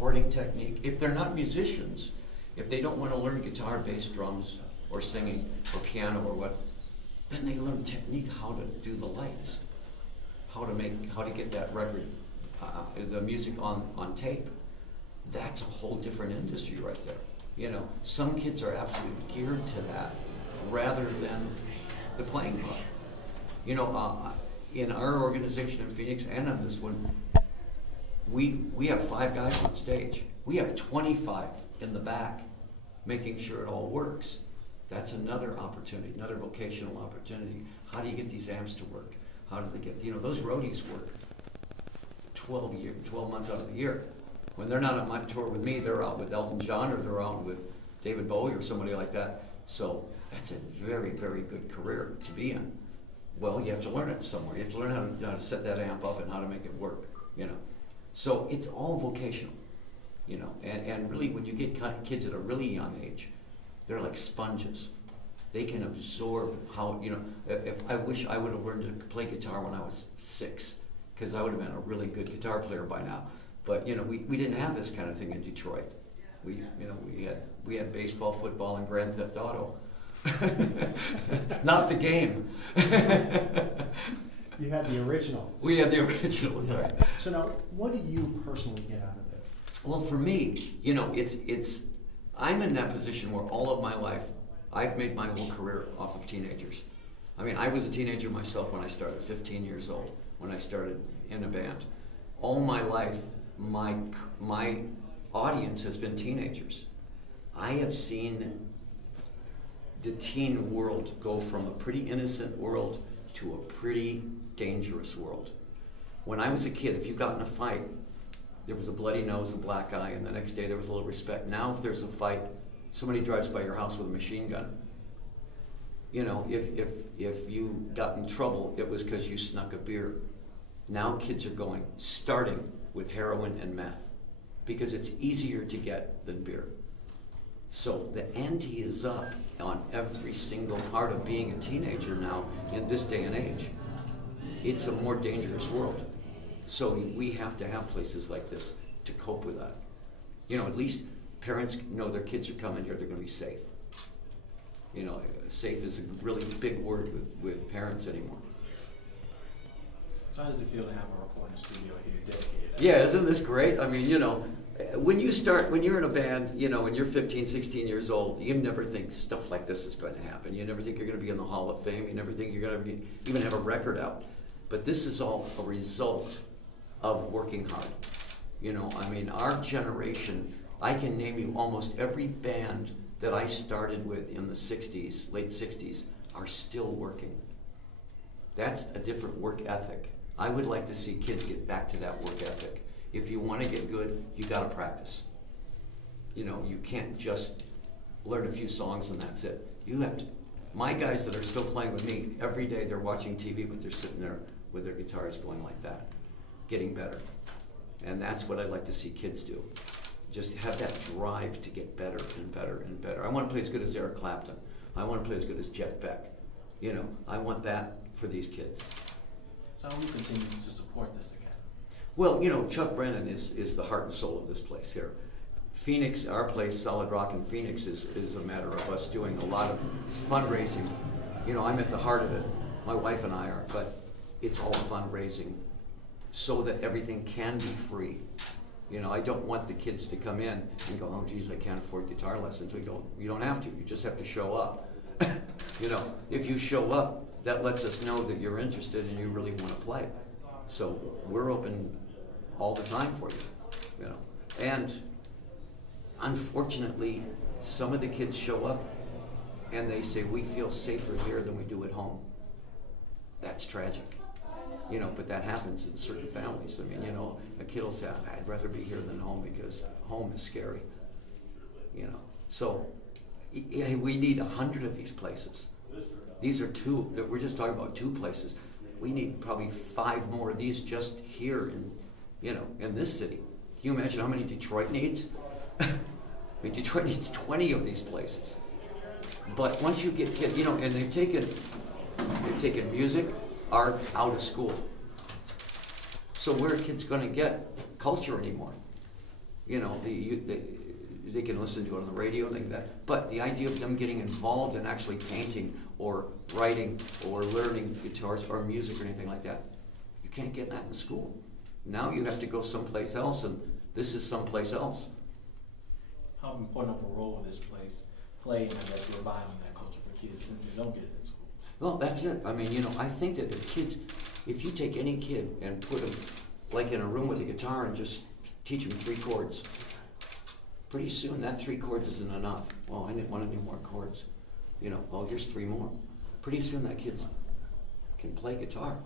recording technique. If they're not musicians, if they don't want to learn guitar, bass, drums, or singing, or piano, or what, then they learn technique, how to do the lights, how to get that record, the music on tape. That's a whole different industry right there. You know, some kids are absolutely geared to that rather than the playing part. You know, in our organization in Phoenix and on this one, we have 5 guys on stage. We have 25 in the back making sure it all works. That's another opportunity, another vocational opportunity. How do you get these amps to work? How do they get, you know, those roadies work 12 months out of the year. When they're not on my tour with me, they're out with Elton John or they're out with David Bowie or somebody like that. So that's a very, very good career to be in. Well, you have to learn it somewhere. You have to learn how to set that amp up and how to make it work, you know. So it's all vocational, you know. And really, when you get kids at a really young age, they're like sponges. They can absorb how, you know, if I wish I would have learned to play guitar when I was 6, because I would have been a really good guitar player by now. But, you know, we didn't have this kind of thing in Detroit. We had baseball, football, and Grand Theft Auto. Not the game. You had the original. We had the original, sorry. So now, what do you personally get out of this? Well, for me, you know, I'm in that position where all of my life, I've made my whole career off of teenagers. I mean, I was a teenager myself when I started, 15 years old, when I started in a band. All my life, my audience has been teenagers. I have seen the teen world go from a pretty innocent world to a pretty dangerous world. When I was a kid, if you got in a fight, there was a bloody nose, a black eye, and the next day there was a little respect. Now if there's a fight, somebody drives by your house with a machine gun. You know, if you got in trouble, it was because you snuck a beer. Now kids are starting with heroin and meth, because it's easier to get than beer. So the ante is up on every single part of being a teenager now in this day and age. It's a more dangerous world. So we have to have places like this to cope with that. You know, at least parents know their kids are coming here, they're going to be safe. You know, safe is a really big word with parents anymore. So how does it feel to have a recording studio here dedicated? Yeah, isn't this great? I mean, you know, when you're in a band, you know, and you're 15, 16 years old, you never think stuff like this is going to happen. You never think you're going to be in the Hall of Fame. You never think you're going to even have a record out. But this is all a result of working hard. You know, I mean, our generation, I can name you almost every band that I started with in the 60s, late 60s, are still working. That's a different work ethic. I would like to see kids get back to that work ethic. If you want to get good, you got to practice. You know, you can't just learn a few songs and that's it. You have to. My guys that are still playing with me, every day they're watching TV, but they're sitting there with their guitars going like that, getting better. And that's what I'd like to see kids do. Just have that drive to get better and better and better. I want to play as good as Eric Clapton. I want to play as good as Jeff Beck. You know, I want that for these kids. So how will we continue to support this again? Well, you know, Chuck Brennan is the heart and soul of this place here. Phoenix, our place, Solid Rock in Phoenix, is a matter of us doing a lot of fundraising. You know, I'm at the heart of it. My wife and I are, but it's all fundraising so that everything can be free. You know, I don't want the kids to come in and go, oh, geez, I can't afford guitar lessons. You don't have to. You just have to show up. You know, if you show up, that lets us know that you're interested and you really want to play. So we're open all the time for you, you know. And unfortunately, some of the kids show up and they say, we feel safer here than we do at home. That's tragic. You know, but that happens in certain families. I mean, you know, a kid will say, I'd rather be here than home because home is scary. You know, so we need 100 of these places. These are two, that we're just talking about 2 places. We need probably 5 more of these just here in, you know, in this city. Can you imagine how many Detroit needs? I mean, Detroit needs 20 of these places. But once you get kids, you know, and they've taken music, art out of school. So where are kids going to get culture anymore? They can listen to it on the radio and like that. But the idea of them getting involved in actually painting or writing or learning guitars or music or anything like that, you can't get that in school. Now you have to go someplace else, and this is someplace else. How important of a role will this place play in, I guess, reviving that culture for kids since they don't get it in school? Well, that's it. I mean, I think that if you take any kid and put them like in a room with a guitar and just teach them 3 chords, pretty soon that 3 chords isn't enough. Well, I didn't want any more chords. Well, here's 3 more. Pretty soon that kid can play guitar.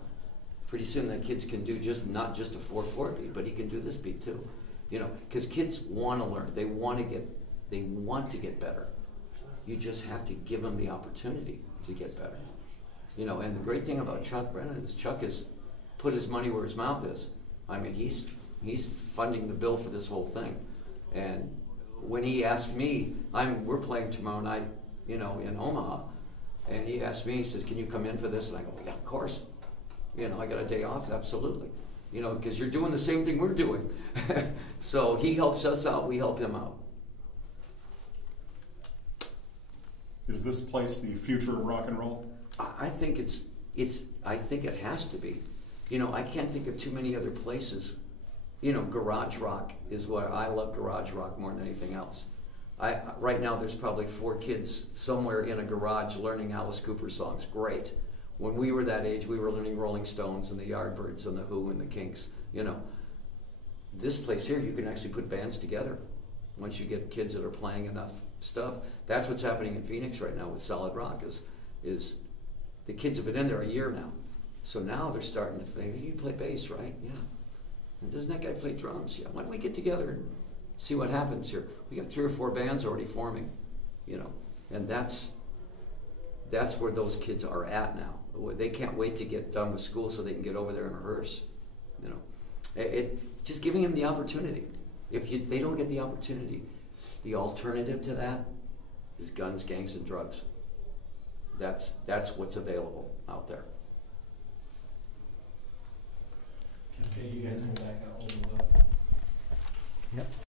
Pretty soon that kids can do not just a 4/4 beat, but he can do this beat too. Because kids want to learn. They want to get better. You just have to give them the opportunity to get better. And the great thing about Chuck Brennan is Chuck has put his money where his mouth is. I mean, he's funding the bill for this whole thing. And when he asked me, we're playing tomorrow night, in Omaha, and he asked me, he says, "Can you come in for this?" And I go, "Yeah, of course. I got a day off, absolutely. Because you're doing the same thing we're doing." So he helps us out, we help him out. Is this place the future of rock and roll? I think I think it has to be. I can't think of too many other places. Garage rock is what I love. Garage rock more than anything else. Right now there's probably 4 kids somewhere in a garage learning Alice Cooper songs. Great. When we were that age, we were learning Rolling Stones and the Yardbirds and the Who and the Kinks. This place here, you can actually put bands together once you get kids that are playing enough stuff. That's what's happening in Phoenix right now with Solid Rock is the kids have been in there a year now. So now they're starting to think, "You play bass, right?" "Yeah." "And doesn't that guy play drums?" "Yeah." "Why don't we get together and see what happens here?" We got 3 or 4 bands already forming, and that's where those kids are at now. They can't wait to get done with school so they can get over there and rehearse. Just giving them the opportunity. If they don't get the opportunity, the alternative to that is guns, gangs, and drugs. That's what's available out there. Okay, you guys can go back out. Yep.